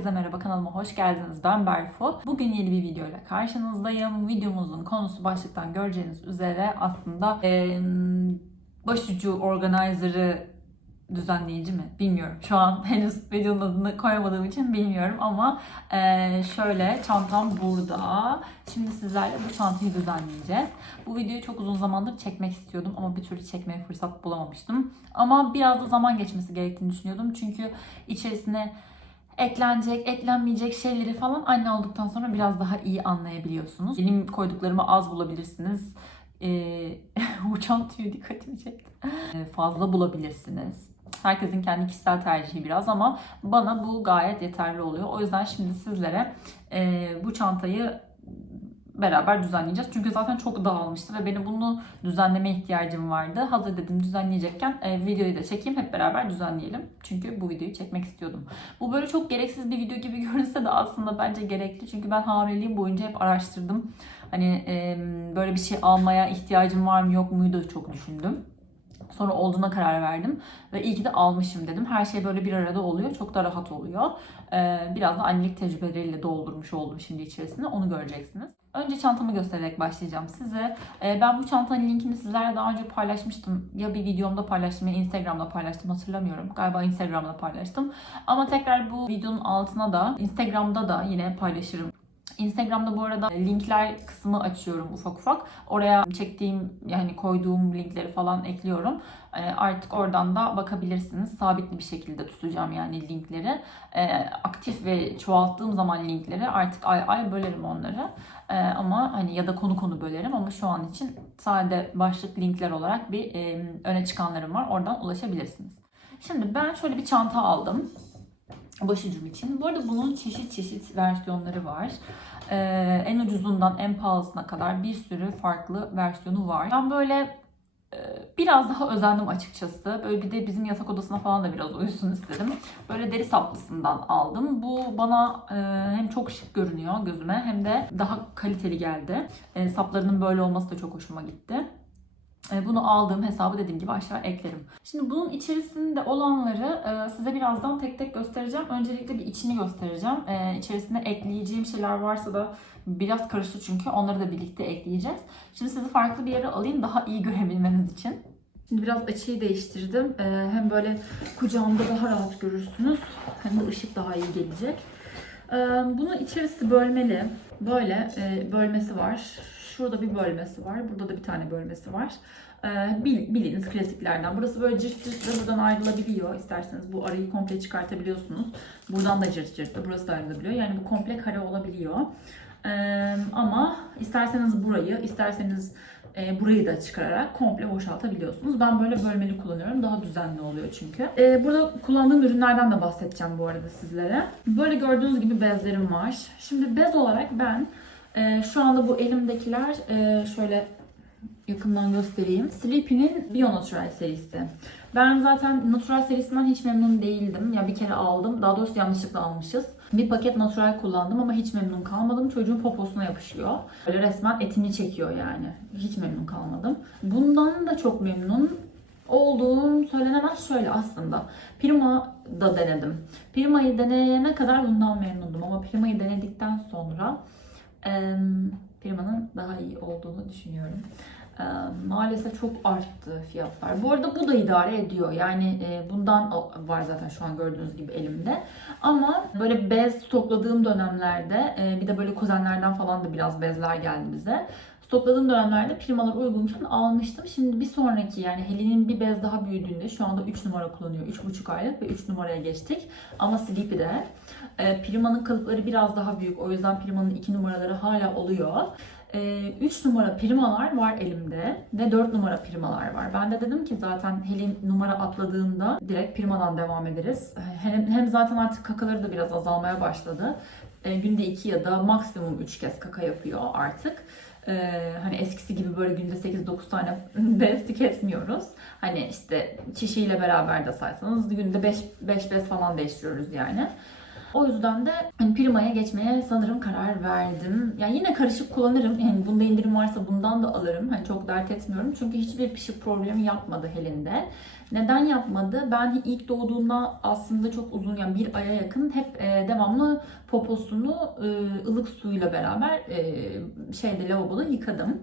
Herkese merhaba kanalıma hoş geldiniz. Ben Berfu. Bugün yeni bir videoyla karşınızdayım. Videomuzun konusu başlıktan göreceğiniz üzere aslında eee başucu organizer'ı düzenleyici mi? Bilmiyorum. Şu an henüz videonun adını koyamadığım için bilmiyorum ama eee, şöyle çantam burada. Şimdi sizlerle bu çantayı düzenleyeceğiz. Bu videoyu çok uzun zamandır çekmek istiyordum ama bir türlü çekmeye fırsat bulamamıştım. Ama biraz da zaman geçmesi gerektiğini düşünüyordum. Çünkü içerisine eklenecek, eklenmeyecek şeyleri falan anne olduktan sonra biraz daha iyi anlayabiliyorsunuz. Benim koyduklarımı az bulabilirsiniz. Ee, uçan tüyü dikkatimi çekti. Ee, fazla bulabilirsiniz. Herkesin kendi kişisel tercihi biraz ama bana bu gayet yeterli oluyor. O yüzden şimdi sizlere e, bu çantayı beraber düzenleyeceğiz. Çünkü zaten çok dağılmıştı ve benim bunu düzenleme ihtiyacım vardı. Hazır dedim düzenleyecekken e, videoyu da çekeyim hep beraber düzenleyelim. Çünkü bu videoyu çekmek istiyordum. Bu böyle çok gereksiz bir video gibi görünse de aslında bence gerekli. Çünkü ben hamileliğim boyunca hep araştırdım. Hani e, böyle bir şey almaya ihtiyacım var mı yok muydu çok düşündüm. Sonra olduğuna karar verdim ve iyi ki de almışım dedim. Her şey böyle bir arada oluyor. Çok da rahat oluyor. Ee, biraz da annelik tecrübeleriyle doldurmuş oldum şimdi içerisinde. Onu göreceksiniz. Önce çantamı göstererek başlayacağım size. Ee, ben bu çantanın linkini sizlerle daha önce paylaşmıştım. Ya bir videomda paylaştım ya Instagram'da paylaştım hatırlamıyorum. Galiba Instagram'da paylaştım. Ama tekrar bu videonun altına da Instagram'da da yine paylaşırım. Instagram'da bu arada linkler kısmı açıyorum ufak ufak. Oraya çektiğim yani koyduğum linkleri falan ekliyorum. Ee, Artık oradan da bakabilirsiniz. Sabitli bir şekilde tutacağım yani linkleri. Ee, Aktif ve çoğalttığım zaman linkleri artık ay ay bölerim onları. Ee, Ama hani ya da konu konu bölerim ama şu an için sade başlık linkler olarak bir öne çıkanlarım var. Oradan ulaşabilirsiniz. Şimdi ben şöyle bir çanta aldım başucum için. Bu arada bunun çeşit çeşit versiyonları var. Ee, en ucuzundan en pahalısına kadar bir sürü farklı versiyonu var. Ben böyle e, biraz daha özendim açıkçası. Böyle bir de bizim yatak odasına falan da biraz uyusun istedim. Böyle deri saplısından aldım. Bu bana e, hem çok şık görünüyor gözüme hem de daha kaliteli geldi. E, saplarının böyle olması da çok hoşuma gitti. E, Bunu aldığım hesabı dediğim gibi aşağı eklerim. Şimdi bunun içerisinde olanları e, size birazdan tek tek göstereceğim. Öncelikle bir içini göstereceğim. E, İçerisinde ekleyeceğim şeyler varsa da biraz karıştı çünkü onları da birlikte ekleyeceğiz. Şimdi sizi farklı bir yere alayım daha iyi görebilmeniz için. Şimdi biraz açıyı değiştirdim. Hem böyle kucağımda daha rahat görürsünüz hem de ışık daha iyi gelecek. Bunun içerisi bölmeli. Böyle bölmesi var. Şurada bir bölmesi var. Burada da bir tane bölmesi var. Ee, bil- bildiğiniz klasiklerden. Burası böyle cırt cırt ve buradan ayrılabiliyor. İsterseniz bu arayı komple çıkartabiliyorsunuz. Buradan da cırt cırt ve burası da ayrılabiliyor. Yani bu komple kare olabiliyor. Ee, ama isterseniz burayı, isterseniz e, burayı da çıkararak komple boşaltabiliyorsunuz. Ben böyle bölmeli kullanıyorum. Daha düzenli oluyor çünkü. Ee, burada kullandığım ürünlerden de bahsedeceğim bu arada sizlere. Böyle gördüğünüz gibi bezlerim var. Şimdi bez olarak ben e, şu anda bu elimdekiler e, şöyle yakından göstereyim. Sleepy'nin Bio Natural serisi. Ben zaten Natural serisinden hiç memnun değildim. Ya bir kere aldım. Daha doğrusu yanlışlıkla almışız. Bir paket Natural kullandım ama hiç memnun kalmadım. Çocuğun poposuna yapışıyor. Böyle resmen etini çekiyor yani. Hiç memnun kalmadım. Bundan da çok memnun olduğum söylenemez şöyle aslında. Prima da denedim. Prima'yı deneyene kadar bundan memnundum ama Prima'yı denedikten sonra Prima'nın daha iyi olduğunu düşünüyorum. Maalesef çok arttı fiyatlar. Bu arada bu da idare ediyor. Yani e, bundan var zaten şu an gördüğünüz gibi elimde. Ama böyle bez stokladığım dönemlerde e, bir de böyle kuzenlerden falan da biraz bezler geldi bize. Stokladığım dönemlerde primalar uygunken almıştım. Şimdi bir sonraki yani Helen'in bir bez daha büyüdüğünde şu anda 3 numara kullanıyor. 3,5 aylık ve 3 numaraya geçtik. Ama Sleepy'de. E, Prima'nın kalıpları biraz daha büyük. O yüzden Prima'nın 2 numaraları hala oluyor. 3 numara primalar var elimde ve 4 numara primalar var. Ben de dedim ki zaten Helin numara atladığında direkt primadan devam ederiz. Hem, hem zaten artık kakaları da biraz azalmaya başladı. E, günde 2 ya da maksimum 3 kez kaka yapıyor artık. E, hani eskisi gibi böyle günde 8-9 tane bez tüketmiyoruz. Hani işte çişiyle beraber de saysanız günde 5, 5 bez falan değiştiriyoruz yani. O yüzden de hani Prima'ya geçmeye sanırım karar verdim. Yani yine karışık kullanırım. Yani bunda indirim varsa bundan da alırım. Hani çok dert etmiyorum. Çünkü hiçbir pişik problemi yapmadı Helin'de. Neden yapmadı? Ben ilk doğduğunda aslında çok uzun yani bir aya yakın hep e, devamlı poposunu e, ılık suyla beraber e, şeyde lavaboda yıkadım.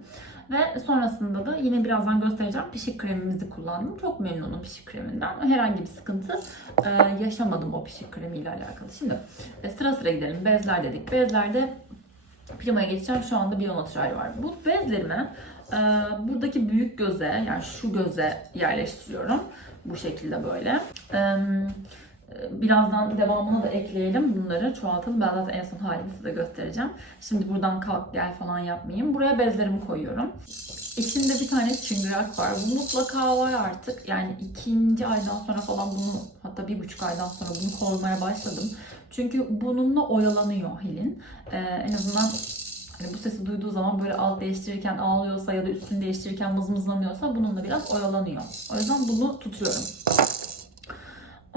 Ve sonrasında da yine birazdan göstereceğim pişik kremimizi kullandım. Çok memnunum pişik kreminden. Herhangi bir sıkıntı e, yaşamadım o pişik kremiyle alakalı. Şimdi e, sıra sıra gidelim. Bezler dedik. Bezlerde Prima'ya geçeceğim. Şu anda bir natural var. Bu bezlerimi e, buradaki büyük göze yani şu göze yerleştiriyorum. Bu şekilde böyle. E, Birazdan devamını da ekleyelim bunları çoğaltalım. Ben zaten en son halini size göstereceğim. Şimdi buradan kalk gel falan yapmayayım. Buraya bezlerimi koyuyorum. İçinde bir tane çıngırak var. Bu mutlaka var artık. Yani ikinci aydan sonra falan bunu hatta bir buçuk aydan sonra bunu koymaya başladım. Çünkü bununla oyalanıyor Helin. Ee, en azından hani bu sesi duyduğu zaman böyle alt değiştirirken ağlıyorsa ya da üstünü değiştirirken mızmızlanıyorsa bununla biraz oyalanıyor. O yüzden bunu tutuyorum.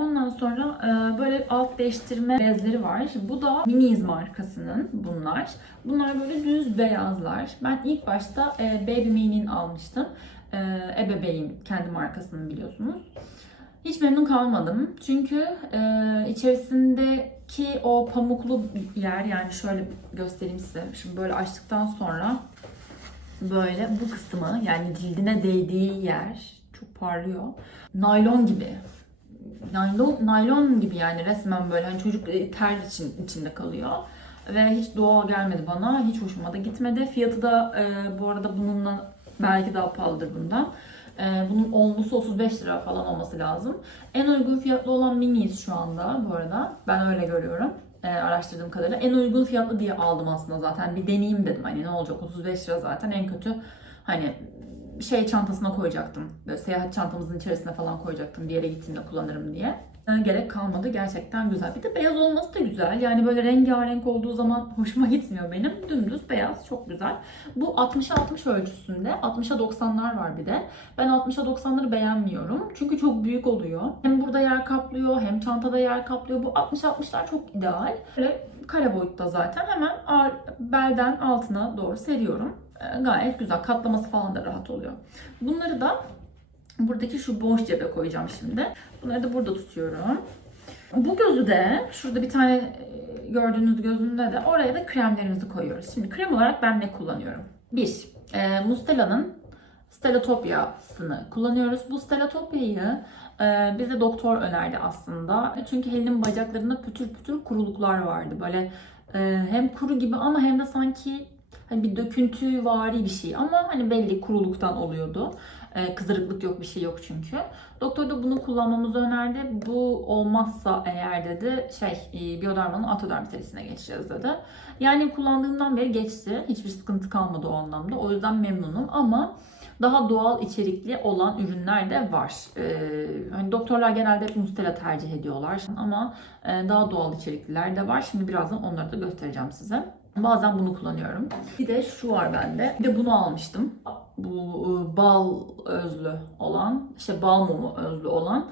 Ondan sonra e, böyle alt değiştirme bezleri var. Bu da Miniz markasının bunlar. Bunlar böyle düz beyazlar. Ben ilk başta e, Baby Me'nin almıştım. E, kendi markasını biliyorsunuz. Hiç memnun kalmadım. Çünkü e, içerisindeki o pamuklu yer yani şöyle göstereyim size. Şimdi böyle açtıktan sonra böyle bu kısmı yani cildine değdiği yer çok parlıyor. Naylon gibi naylon, naylon gibi yani resmen böyle hani çocuk e, ter için, içinde kalıyor. Ve hiç doğal gelmedi bana. Hiç hoşuma da gitmedi. Fiyatı da e, bu arada bununla belki daha pahalıdır bundan. E, bunun olması 35 lira falan olması lazım. En uygun fiyatlı olan Mini's şu anda bu arada. Ben öyle görüyorum. E, araştırdığım kadarıyla. En uygun fiyatlı diye aldım aslında zaten. Bir deneyeyim dedim. Hani ne olacak 35 lira zaten en kötü. Hani şey çantasına koyacaktım. Böyle seyahat çantamızın içerisine falan koyacaktım bir yere gittiğimde kullanırım diye. Yani gerek kalmadı. Gerçekten güzel. Bir de beyaz olması da güzel. Yani böyle rengarenk olduğu zaman hoşuma gitmiyor benim. Dümdüz beyaz. Çok güzel. Bu 60'a 60 ölçüsünde. 60'a 90'lar var bir de. Ben 60'a 90'ları beğenmiyorum. Çünkü çok büyük oluyor. Hem burada yer kaplıyor hem çantada yer kaplıyor. Bu 60-60'lar çok ideal. Böyle kare boyutta zaten. Hemen belden altına doğru seriyorum. Ee, gayet güzel. Katlaması falan da rahat oluyor. Bunları da buradaki şu boş cebe koyacağım şimdi. Bunları da burada tutuyorum. Bu gözü de şurada bir tane e, gördüğünüz gözünde de oraya da kremlerimizi koyuyoruz. Şimdi krem olarak ben ne kullanıyorum? Bir, e, Mustela'nın Stellatopia'sını kullanıyoruz. Bu Stellatopia'yı e, bize doktor önerdi aslında. Çünkü Helen'in bacaklarında pütür pütür kuruluklar vardı. Böyle e, hem kuru gibi ama hem de sanki hani bir döküntü vari bir şey ama hani belli kuruluktan oluyordu. Ee, kızarıklık yok bir şey yok çünkü. Doktor da bunu kullanmamızı önerdi. Bu olmazsa eğer dedi şey e, Bioderma'nın Atoderm serisine geçeceğiz dedi. Yani kullandığımdan beri geçti. Hiçbir sıkıntı kalmadı o anlamda. O yüzden memnunum ama daha doğal içerikli olan ürünler de var. Ee, hani doktorlar genelde hep Mustela tercih ediyorlar ama e, daha doğal içerikliler de var. Şimdi birazdan onları da göstereceğim size. Bazen bunu kullanıyorum. Bir de şu var bende. Bir de bunu almıştım. Bu e, bal özlü olan, işte bal mumu özlü olan.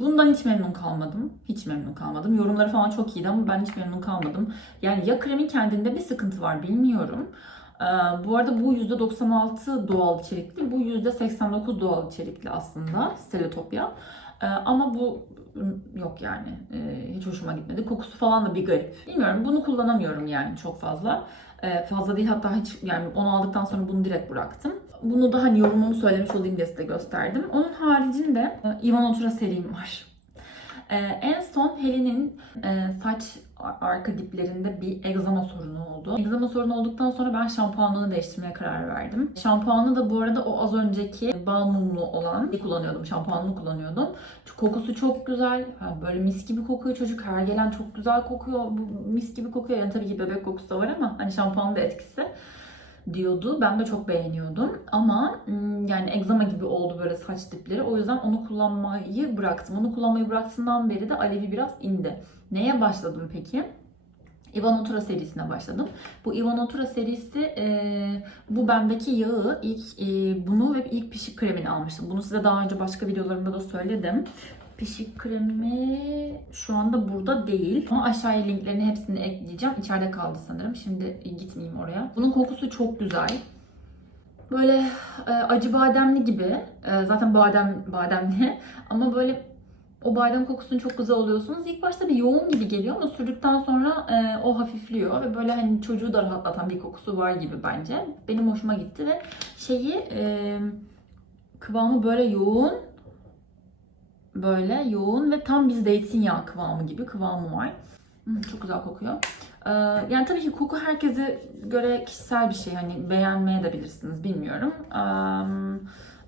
Bundan hiç memnun kalmadım. Hiç memnun kalmadım. Yorumları falan çok iyiydi ama ben hiç memnun kalmadım. Yani ya kremin kendinde bir sıkıntı var bilmiyorum. E, Bu arada bu %96 doğal içerikli, bu %89 doğal içerikli aslında Stellatopia. Ama bu yok yani. Ee, hiç hoşuma gitmedi. Kokusu falan da bir garip. Bilmiyorum. Bunu kullanamıyorum yani çok fazla. Ee, fazla değil hatta hiç yani onu aldıktan sonra bunu direkt bıraktım. Bunu da hani yorumumu söylemiş olayım diye size gösterdim. Onun haricinde e, Ivan Otura serim var. Ee, en son Helen'in e, saç arka diplerinde bir egzama sorunu oldu. Egzama sorunu olduktan sonra ben şampuanını değiştirmeye karar verdim. Şampuanı da bu arada o az önceki bal mumlu olan kullanıyordum. Şampuanını kullanıyordum. Kokusu çok güzel. Böyle mis gibi kokuyor çocuk. Her gelen çok güzel kokuyor. Bu mis gibi kokuyor. Yani tabii ki bebek kokusu da var ama hani şampuanın da etkisi diyordu. Ben de çok beğeniyordum. Ama yani egzama gibi oldu böyle saç dipleri. O yüzden onu kullanmayı bıraktım. Onu kullanmayı bıraktığımdan beri de alevi biraz indi. Neye başladım peki? Ivan Otura serisine başladım. Bu Ivan Otura serisi e, bu bendeki yağı ilk e, bunu ve ilk pişik kremini almıştım. Bunu size daha önce başka videolarımda da söyledim. Pişik kremi şu anda burada değil. Ama aşağıya linklerini hepsini ekleyeceğim. İçeride kaldı sanırım. Şimdi gitmeyeyim oraya. Bunun kokusu çok güzel. Böyle e, acı bademli gibi. E, zaten badem bademli. Ama böyle o badem kokusunu çok güzel alıyorsunuz. İlk başta bir yoğun gibi geliyor ama sürdükten sonra e, o hafifliyor ve böyle hani çocuğu da rahatlatan bir kokusu var gibi bence. Benim hoşuma gitti ve şeyi e, kıvamı böyle yoğun böyle yoğun ve tam bir zeytinyağı kıvamı gibi kıvamı var. Çok güzel kokuyor. Ee, yani tabii ki koku herkese göre kişisel bir şey. Hani beğenmeye de bilirsiniz bilmiyorum.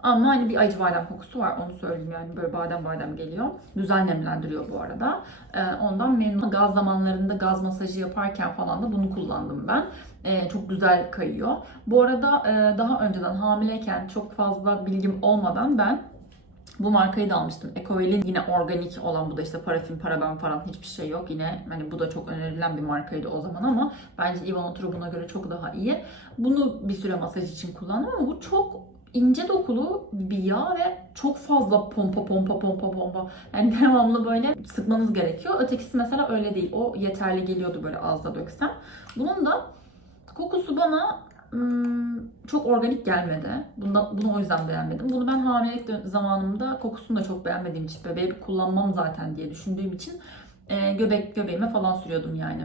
Ama hani bir acı badem kokusu var onu söyleyeyim yani böyle badem badem geliyor. Güzel nemlendiriyor bu arada. Ee, ondan memnunum. Gaz zamanlarında gaz masajı yaparken falan da bunu kullandım ben. Ee, çok güzel kayıyor. Bu arada e, daha önceden hamileyken çok fazla bilgim olmadan ben bu markayı da almıştım. Ecovel'in yine organik olan bu da işte parafin, paraben falan hiçbir şey yok. Yine hani bu da çok önerilen bir markaydı o zaman ama bence Ivanotura buna göre çok daha iyi. Bunu bir süre masaj için kullandım ama bu çok ince dokulu bir yağ ve çok fazla pompa pompa pompa pompa. Yani devamlı böyle sıkmanız gerekiyor. Ötekisi mesela öyle değil. O yeterli geliyordu böyle az da döksem. Bunun da kokusu bana çok organik gelmedi. Bunda, bunu o yüzden beğenmedim. Bunu ben hamilelik zamanımda kokusunu da çok beğenmediğim için bebeği kullanmam zaten diye düşündüğüm için e, göbek göbeğime falan sürüyordum yani.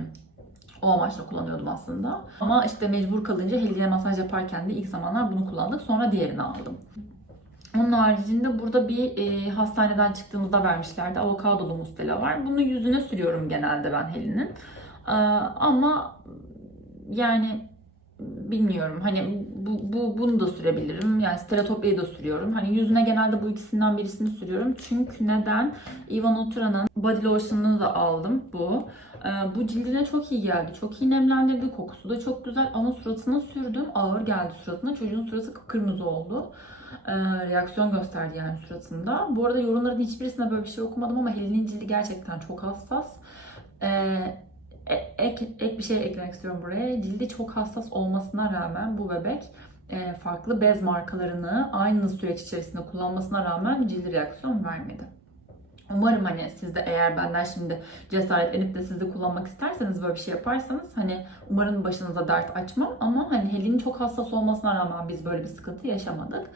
O amaçla kullanıyordum aslında. Ama işte mecbur kalınca Helin'e masaj yaparken de ilk zamanlar bunu kullandık. Sonra diğerini aldım. Onun haricinde burada bir e, hastaneden çıktığımızda vermişlerdi. Avokadolu mustela var. Bunu yüzüne sürüyorum genelde ben Helin'in. Ee, ama yani bilmiyorum hani bu, bu bunu da sürebilirim. Yani Steratopya'yı da sürüyorum. Hani yüzüne genelde bu ikisinden birisini sürüyorum. Çünkü neden? Ivan Otura'nın body lotion'unu da aldım bu. Ee, bu cildine çok iyi geldi. Çok iyi nemlendirdi. Kokusu da çok güzel ama suratına sürdüm. Ağır geldi suratına. Çocuğun suratı kıpkırmızı oldu. Ee, reaksiyon gösterdi yani suratında. Bu arada yorumların hiçbirisinde böyle bir şey okumadım ama Helen'in cildi gerçekten çok hassas. Ee, ek, ek bir şey eklemek istiyorum buraya. Cildi çok hassas olmasına rağmen bu bebek e, farklı bez markalarını aynı süreç içerisinde kullanmasına rağmen cildi reaksiyon vermedi. Umarım hani siz de eğer benden şimdi cesaretlenip de siz kullanmak isterseniz böyle bir şey yaparsanız hani umarım başınıza dert açmam ama hani Helen'in çok hassas olmasına rağmen biz böyle bir sıkıntı yaşamadık.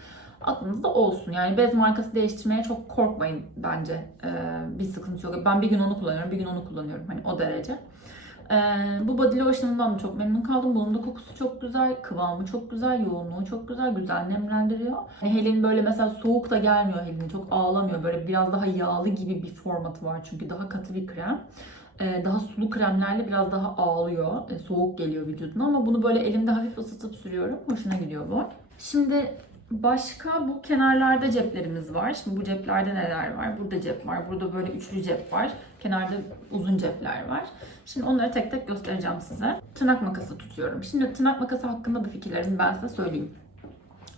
Aklınızda olsun. Yani bez markası değiştirmeye çok korkmayın bence. Ee, bir sıkıntı yok. Ben bir gün onu kullanıyorum, bir gün onu kullanıyorum. Hani o derece. Ee, bu body lotion'ından da çok memnun kaldım. Bunun da kokusu çok güzel, kıvamı çok güzel, yoğunluğu çok güzel, güzel nemlendiriyor. Yani Helin böyle mesela soğuk da gelmiyor Helin, çok ağlamıyor. Böyle biraz daha yağlı gibi bir formatı var çünkü daha katı bir krem. Ee, daha sulu kremlerle biraz daha ağlıyor, e, soğuk geliyor vücuduna ama bunu böyle elimde hafif ısıtıp sürüyorum. Hoşuna gidiyor bu. Şimdi Başka bu kenarlarda ceplerimiz var. Şimdi bu ceplerde neler var? Burada cep var. Burada böyle üçlü cep var. Kenarda uzun cepler var. Şimdi onları tek tek göstereceğim size. Tırnak makası tutuyorum. Şimdi tırnak makası hakkında da fikirlerimi ben size söyleyeyim.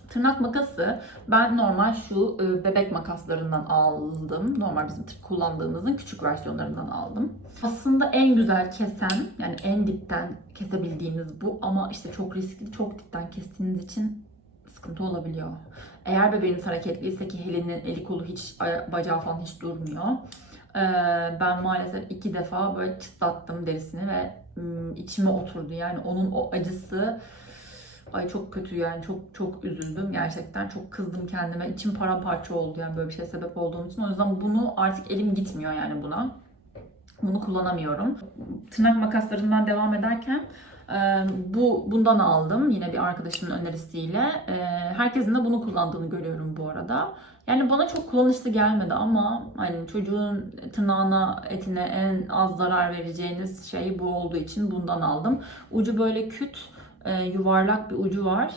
Tırnak makası ben normal şu e, bebek makaslarından aldım. Normal bizim kullandığımızın küçük versiyonlarından aldım. Aslında en güzel kesen yani en dipten kesebildiğiniz bu ama işte çok riskli çok dipten kestiğiniz için sıkıntı olabiliyor. Eğer bebeğiniz hareketliyse ki Helen'in eli kolu hiç bacağı falan hiç durmuyor. Ben maalesef iki defa böyle çıtlattım derisini ve içime oturdu. Yani onun o acısı ay çok kötü yani çok çok üzüldüm gerçekten çok kızdım kendime içim paramparça oldu yani böyle bir şey sebep olduğum için o yüzden bunu artık elim gitmiyor yani buna bunu kullanamıyorum tırnak makaslarından devam ederken bu bundan aldım yine bir arkadaşımın önerisiyle. Herkesin de bunu kullandığını görüyorum bu arada. Yani bana çok kullanışlı gelmedi ama hani çocuğun tırnağına, etine en az zarar vereceğiniz şey bu olduğu için bundan aldım. Ucu böyle küt, yuvarlak bir ucu var.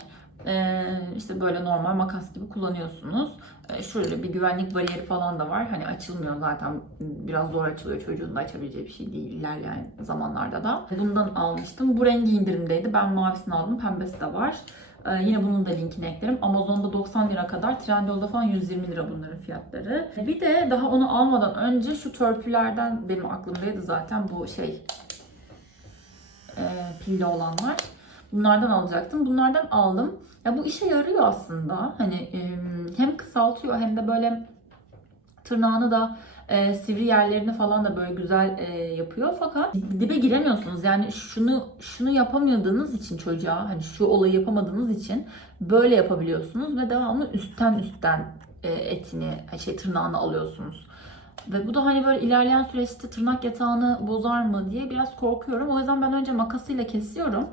İşte böyle normal makas gibi kullanıyorsunuz. Şöyle bir güvenlik bariyeri falan da var. Hani açılmıyor zaten. Biraz zor açılıyor. Çocuğun da açabileceği bir şey değil ilerleyen zamanlarda da. Bundan almıştım. Bu rengi indirimdeydi. Ben mavisini aldım. Pembesi de var. yine bunun da linkini eklerim. Amazon'da 90 lira kadar, Trendyol'da falan 120 lira bunların fiyatları. Bir de daha onu almadan önce şu törpülerden benim aklımdaydı zaten bu şey e, pilli olanlar. Bunlardan alacaktım. Bunlardan aldım. Ya bu işe yarıyor aslında. Hani hem kısaltıyor hem de böyle tırnağını da e, sivri yerlerini falan da böyle güzel e, yapıyor. Fakat dibe giremiyorsunuz. Yani şunu şunu yapamadığınız için çocuğa hani şu olayı yapamadığınız için böyle yapabiliyorsunuz ve devamlı üstten üstten e, etini şey tırnağını alıyorsunuz. Ve bu da hani böyle ilerleyen süreçte tırnak yatağını bozar mı diye biraz korkuyorum. O yüzden ben önce makasıyla kesiyorum.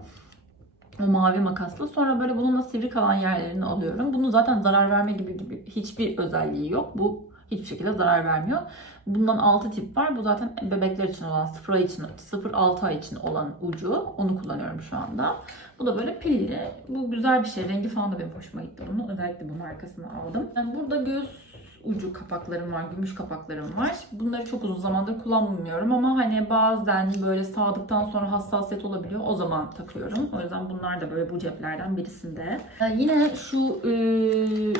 O mavi makasla. Sonra böyle bununla sivri kalan yerlerini alıyorum. Bunun zaten zarar verme gibi, gibi hiçbir özelliği yok. Bu hiçbir şekilde zarar vermiyor. Bundan 6 tip var. Bu zaten bebekler için olan 0 ay için 0-6 ay için olan ucu. Onu kullanıyorum şu anda. Bu da böyle pilli. Bu güzel bir şey. Rengi falan da benim hoşuma gitti bunu. Özellikle bunun arkasını aldım. Yani burada göğüs ucu kapaklarım var, gümüş kapaklarım var. Bunları çok uzun zamandır kullanmıyorum ama hani bazen böyle sağdıktan sonra hassasiyet olabiliyor. O zaman takıyorum. O yüzden bunlar da böyle bu ceplerden birisinde. Ee, yine şu e,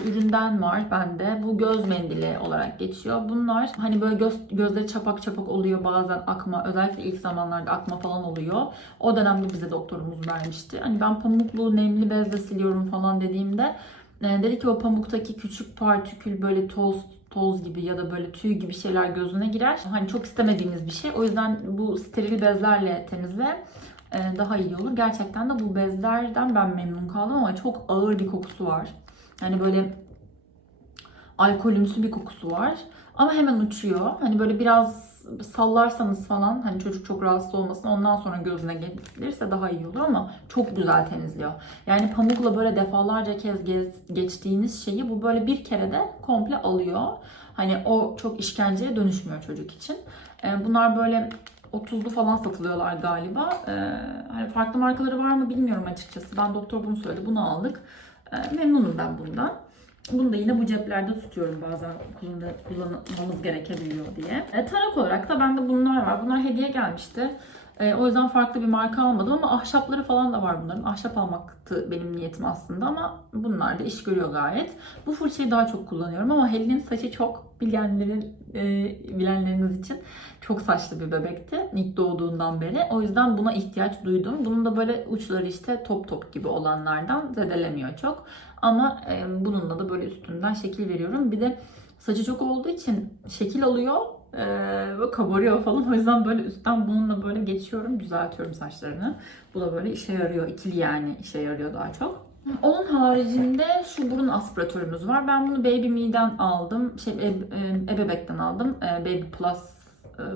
üründen var bende. Bu göz mendili olarak geçiyor. Bunlar hani böyle göz, gözleri çapak çapak oluyor bazen akma. Özellikle ilk zamanlarda akma falan oluyor. O dönemde bize doktorumuz vermişti. Hani ben pamuklu nemli bezle siliyorum falan dediğimde e, dedi ki o pamuktaki küçük partikül böyle toz toz gibi ya da böyle tüy gibi şeyler gözüne girer. Hani çok istemediğimiz bir şey. O yüzden bu steril bezlerle temizle e, daha iyi olur. Gerçekten de bu bezlerden ben memnun kaldım ama çok ağır bir kokusu var. Yani böyle alkolümsü bir kokusu var. Ama hemen uçuyor. Hani böyle biraz sallarsanız falan hani çocuk çok rahatsız olmasın ondan sonra gözüne gelirse daha iyi olur ama çok güzel temizliyor. Yani pamukla böyle defalarca kez gez, geçtiğiniz şeyi bu böyle bir kerede komple alıyor. Hani o çok işkenceye dönüşmüyor çocuk için. Ee, bunlar böyle 30'lu falan satılıyorlar galiba. Ee, hani farklı markaları var mı bilmiyorum açıkçası. Ben doktor bunu söyledi. Bunu aldık. Ee, memnunum ben bundan. Bunu da yine bu ceplerde tutuyorum bazen kullanmamız gerekebiliyor diye. E, tarak olarak da bende bunlar var. Bunlar hediye gelmişti. E, o yüzden farklı bir marka almadım ama ahşapları falan da var bunların. Ahşap almaktı benim niyetim aslında ama bunlar da iş görüyor gayet. Bu fırçayı daha çok kullanıyorum ama Helen'in saçı çok bilenlerin e, bilenleriniz için çok saçlı bir bebekti ilk doğduğundan beri. O yüzden buna ihtiyaç duydum. Bunun da böyle uçları işte top top gibi olanlardan zedelemiyor çok. Ama bununla da böyle üstünden şekil veriyorum. Bir de saçı çok olduğu için şekil alıyor ve kabarıyor falan. O yüzden böyle üstten bununla böyle geçiyorum, düzeltiyorum saçlarını. Bu da böyle işe yarıyor. İkili yani işe yarıyor daha çok. Onun haricinde şu burun aspiratörümüz var. Ben bunu Baby Me'den aldım. Şey, e, e, Ebebek'ten aldım. E, Baby Plus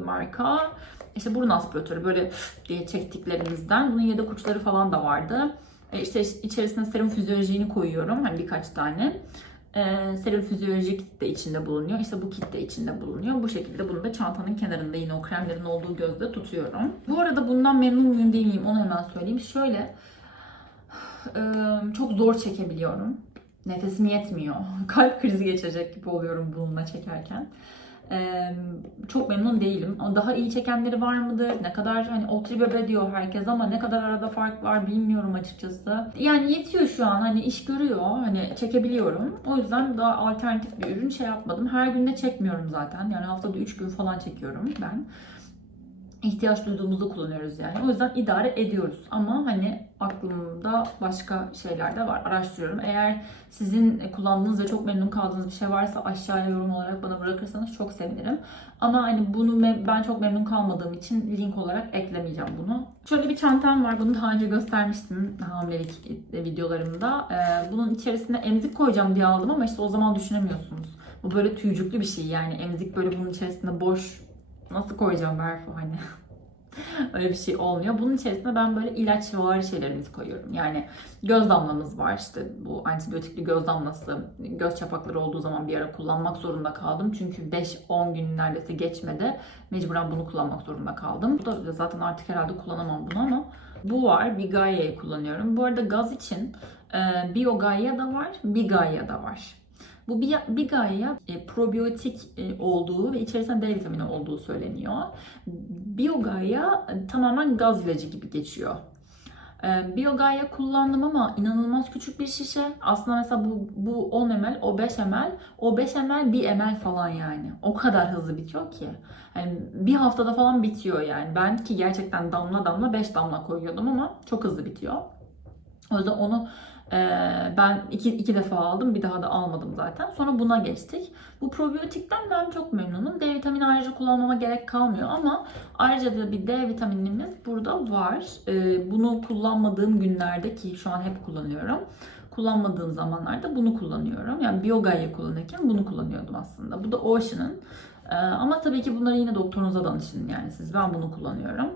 marka. İşte burun aspiratörü böyle diye çektiklerimizden. Bunun yedek uçları falan da vardı. E, işte içerisine serum fizyolojiğini koyuyorum. Hani birkaç tane. E, serum fizyolojik de içinde bulunuyor. İşte bu kit de içinde bulunuyor. Bu şekilde bunu da çantanın kenarında yine o kremlerin olduğu gözde tutuyorum. Bu arada bundan memnun muyum değil miyim onu hemen söyleyeyim. Şöyle e, çok zor çekebiliyorum. Nefesim yetmiyor. Kalp krizi geçecek gibi oluyorum bununla çekerken. Çok memnun değilim. Daha iyi çekenleri var mıdır? Ne kadar hani otri bebe diyor herkes ama ne kadar arada fark var bilmiyorum açıkçası. Yani yetiyor şu an hani iş görüyor. Hani çekebiliyorum. O yüzden daha alternatif bir ürün şey yapmadım. Her gün de çekmiyorum zaten. Yani haftada 3 gün falan çekiyorum ben. İhtiyaç duyduğumuzda kullanıyoruz yani. O yüzden idare ediyoruz. Ama hani aklımda başka şeyler de var. Araştırıyorum. Eğer sizin kullandığınız ve çok memnun kaldığınız bir şey varsa aşağıya yorum olarak bana bırakırsanız çok sevinirim. Ama hani bunu ben çok memnun kalmadığım için link olarak eklemeyeceğim bunu. Şöyle bir çantam var. Bunu daha önce göstermiştim hamilelik videolarımda. Ee, bunun içerisine emzik koyacağım diye aldım ama işte o zaman düşünemiyorsunuz. Bu böyle tüycüklü bir şey yani emzik böyle bunun içerisinde boş nasıl koyacağım Berfu hani öyle bir şey olmuyor. Bunun içerisine ben böyle ilaç var şeylerimizi koyuyorum. Yani göz damlamız var işte bu antibiyotikli göz damlası göz çapakları olduğu zaman bir ara kullanmak zorunda kaldım. Çünkü 5-10 gün neredeyse geçmedi. Mecburen bunu kullanmak zorunda kaldım. Bu da zaten artık herhalde kullanamam bunu ama bu var. Bigaia'yı kullanıyorum. Bu arada gaz için e, Biogaia da var, Bigaia da var. Bu bir, bir gaye e, probiyotik e, olduğu ve içerisinde D vitamini olduğu söyleniyor. Biogaya e, tamamen gaz ilacı gibi geçiyor. E, Biogaya kullandım ama inanılmaz küçük bir şişe. Aslında mesela bu, bu 10 ml, o 5 ml, o 5 ml 1 ml falan yani. O kadar hızlı bitiyor ki. Yani bir haftada falan bitiyor yani. Ben ki gerçekten damla damla 5 damla koyuyordum ama çok hızlı bitiyor. O yüzden onu ben iki, iki defa aldım. Bir daha da almadım zaten. Sonra buna geçtik. Bu probiyotikten ben çok memnunum. D vitamini ayrıca kullanmama gerek kalmıyor ama ayrıca da bir D vitaminimiz burada var. Ee, bunu kullanmadığım günlerde ki şu an hep kullanıyorum. Kullanmadığım zamanlarda bunu kullanıyorum. Yani Bioga'yı kullanırken bunu kullanıyordum aslında. Bu da Ocean'ın. Ee, ama tabii ki bunları yine doktorunuza danışın yani siz. Ben bunu kullanıyorum.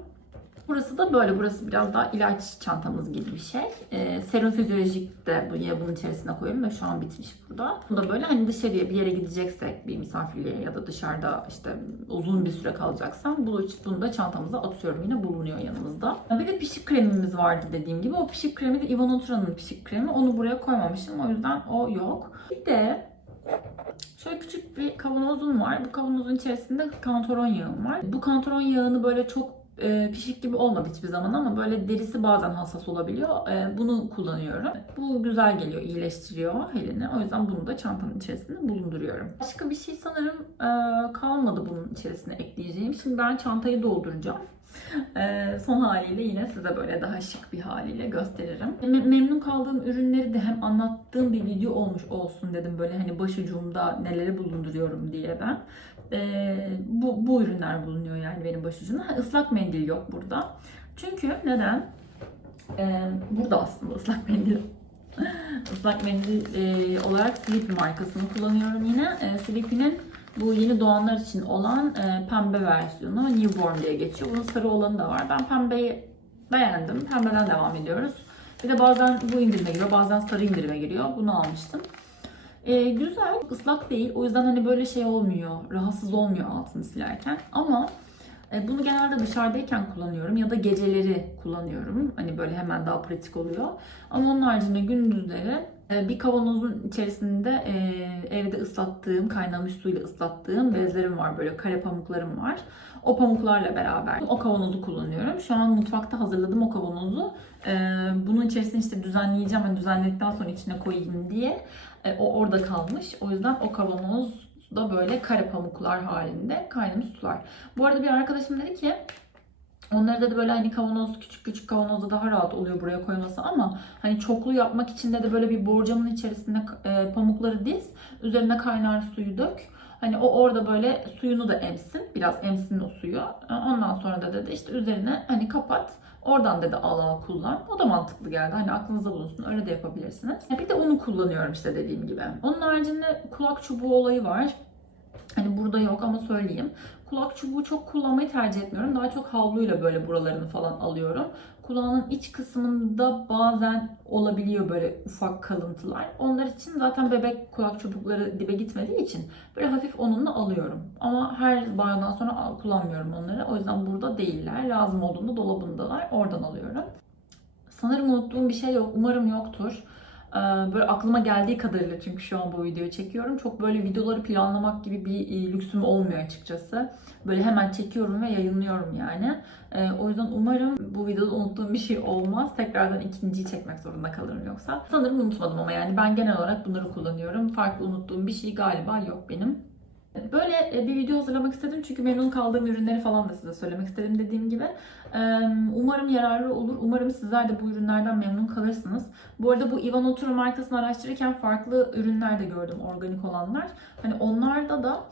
Burası da böyle. Burası biraz daha ilaç çantamız gibi bir şey. Ee, serum fizyolojik de yine bunun içerisine koyuyorum ve şu an bitmiş burada. Bu da böyle hani dışarıya bir yere gideceksek bir misafirliğe ya da dışarıda işte uzun bir süre kalacaksam bu, bunu da çantamıza atıyorum. Yine bulunuyor yanımızda. Bir de pişik kremimiz vardı dediğim gibi. O pişik kremi de Ivan Otura'nın pişik kremi. Onu buraya koymamışım. O yüzden o yok. Bir de Şöyle küçük bir kavanozum var. Bu kavanozun içerisinde kantaron yağım var. Bu kantaron yağını böyle çok e, pişik gibi olmadı hiçbir zaman ama böyle derisi bazen hassas olabiliyor. E, bunu kullanıyorum. Bu güzel geliyor, iyileştiriyor elini. O yüzden bunu da çantamın içerisinde bulunduruyorum. Başka bir şey sanırım e, kalmadı bunun içerisine ekleyeceğim. Şimdi ben çantayı dolduracağım. Son haliyle yine size böyle daha şık bir haliyle gösteririm. Me- memnun kaldığım ürünleri de hem anlattığım bir video olmuş olsun dedim. Böyle hani başucumda neleri bulunduruyorum diye ben. Bu, bu ürünler bulunuyor yani benim başucumda. Ha, ıslak mendil yok burada. Çünkü neden? Burada aslında ıslak mendil Islak mendil olarak Sleepy markasını kullanıyorum yine. E, Sleepy'nin bu yeni doğanlar için olan e, pembe versiyonu Newborn diye geçiyor. Bunun sarı olanı da var. Ben pembeyi beğendim. Pembeden devam ediyoruz. Bir de bazen bu indirime giriyor, bazen sarı indirime giriyor. Bunu almıştım. E, güzel, ıslak değil. O yüzden hani böyle şey olmuyor, rahatsız olmuyor altını silerken. Ama e, bunu genelde dışarıdayken kullanıyorum ya da geceleri kullanıyorum. Hani böyle hemen daha pratik oluyor. Ama onun haricinde gündüzleri bir kavanozun içerisinde e, evde ıslattığım, kaynamış suyla ıslattığım bezlerim var. Böyle kare pamuklarım var. O pamuklarla beraber o kavanozu kullanıyorum. Şu an mutfakta hazırladım o kavanozu. E, Bunun içerisine işte düzenleyeceğim. Hani düzenledikten sonra içine koyayım diye. E, O orada kalmış. O yüzden o kavanoz da böyle kare pamuklar halinde kaynamış sular. Bu arada bir arkadaşım dedi ki Onları da böyle hani kavanoz küçük küçük kavanozda daha rahat oluyor buraya koyması ama hani çoklu yapmak için de de böyle bir borcamın içerisine e, pamukları diz, üzerine kaynar suyu dök. Hani o orada böyle suyunu da emsin, biraz emsin o suyu. E, Ondan sonra da dedi işte üzerine hani kapat. Oradan dedi al al kullan. O da mantıklı geldi. Hani aklınızda bulunsun. Öyle de yapabilirsiniz. E, Bir de onu kullanıyorum işte dediğim gibi. Onun haricinde kulak çubuğu olayı var. Hani burada yok ama söyleyeyim. Kulak çubuğu çok kullanmayı tercih etmiyorum. Daha çok havluyla böyle buralarını falan alıyorum. Kulağının iç kısmında bazen olabiliyor böyle ufak kalıntılar. Onlar için zaten bebek kulak çubukları dibe gitmediği için böyle hafif onunla alıyorum. Ama her banyodan sonra kullanmıyorum onları. O yüzden burada değiller. Lazım olduğunda dolabındalar. Oradan alıyorum. Sanırım unuttuğum bir şey yok. Umarım yoktur. Ee, Böyle aklıma geldiği kadarıyla çünkü şu an bu videoyu çekiyorum. Çok böyle videoları planlamak gibi bir e, lüksüm olmuyor açıkçası. Böyle hemen çekiyorum ve yayınlıyorum yani. Ee, O yüzden umarım bu videoda unuttuğum bir şey olmaz. Tekrardan ikinciyi çekmek zorunda kalırım yoksa. Sanırım unutmadım ama yani ben genel olarak bunları kullanıyorum. Farklı unuttuğum bir şey galiba yok benim. Böyle e, bir video hazırlamak istedim çünkü memnun kaldığım ürünleri falan da size söylemek istedim dediğim gibi. Umarım yararlı olur. Umarım sizler de bu ürünlerden memnun kalırsınız. Bu arada bu Ivan Oturo markasını araştırırken farklı ürünler de gördüm organik olanlar. Hani onlarda da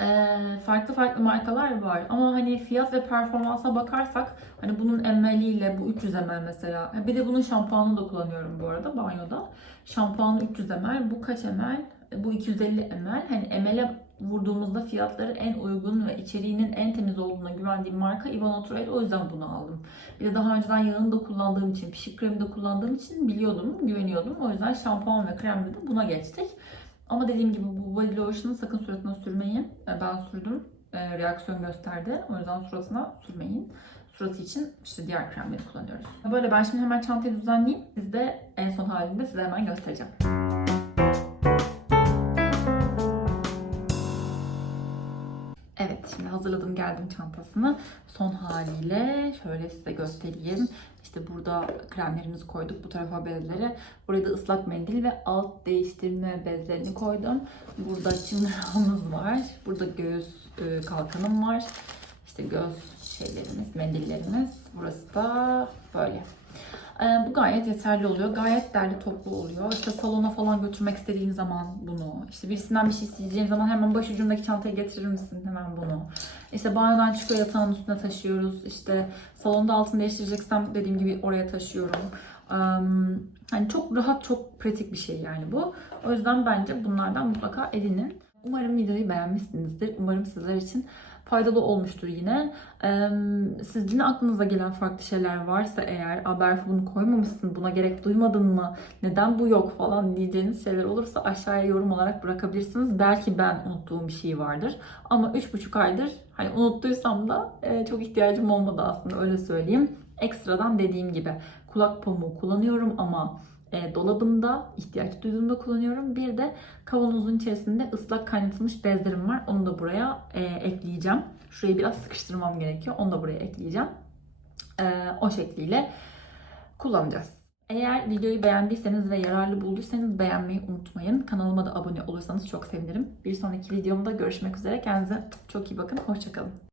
e, farklı farklı markalar var ama hani fiyat ve performansa bakarsak hani bunun ml ile bu 300 ml mesela bir de bunun şampuanını da kullanıyorum bu arada banyoda şampuanı 300 ml bu kaç ml bu 250 ml hani ml'e vurduğumuzda fiyatları en uygun ve içeriğinin en temiz olduğuna güvendiğim marka Ivan Otro'ydu. O yüzden bunu aldım. Bir de daha önceden yağını da kullandığım için, pişik kremi de kullandığım için biliyordum, güveniyordum. O yüzden şampuan ve kremde de buna geçtik. Ama dediğim gibi bu body lotion'ı sakın suratına sürmeyin. E, Ben sürdüm. E, Reaksiyon gösterdi. O yüzden suratına sürmeyin. Suratı için işte diğer kremleri kullanıyoruz. Böyle ben şimdi hemen çantayı düzenleyeyim. Siz de en son halinde size hemen göstereceğim. Şimdi hazırladım geldim çantasını. Son haliyle şöyle size göstereyim. İşte burada kremlerimizi koyduk, bu tarafa bezleri. Buraya da ıslak mendil ve alt değiştirme bezlerini koydum. Burada çimleramız var. Burada göğüs e, kalkanım var. İşte göğüs şeylerimiz, mendillerimiz. Burası da böyle. Ee, bu gayet yeterli oluyor. Gayet derli toplu oluyor. İşte salona falan götürmek istediğin zaman bunu. İşte birisinden bir şey isteyeceğin zaman hemen başucundaki çantayı getirir misin? Hemen bunu. İşte banyodan çıkıyor yatağın üstüne taşıyoruz. İşte salonda altını değiştireceksem dediğim gibi oraya taşıyorum. Hani çok rahat, çok pratik bir şey yani bu. O yüzden bence bunlardan mutlaka edinin. Umarım videoyu beğenmişsinizdir. Umarım sizler için faydalı olmuştur yine. Ee, Sizin aklınıza gelen farklı şeyler varsa eğer haber bunu koymamışsın, buna gerek duymadın mı, neden bu yok falan diyeceğiniz şeyler olursa aşağıya yorum olarak bırakabilirsiniz. Belki ben unuttuğum bir şey vardır. Ama 3,5 aydır hani unuttuysam da e, çok ihtiyacım olmadı aslında öyle söyleyeyim. Ekstradan dediğim gibi kulak pamuğu kullanıyorum ama e, dolabında ihtiyaç duyduğumda kullanıyorum. Bir de kavanozun içerisinde ıslak kaynatılmış bezlerim var. Onu da buraya e, ekleyeceğim. Şurayı biraz sıkıştırmam gerekiyor. Onu da buraya ekleyeceğim. E, o şekliyle kullanacağız. Eğer videoyu beğendiyseniz ve yararlı bulduysanız beğenmeyi unutmayın. Kanalıma da abone olursanız çok sevinirim. Bir sonraki videomda görüşmek üzere. Kendinize çok iyi bakın. Hoşçakalın.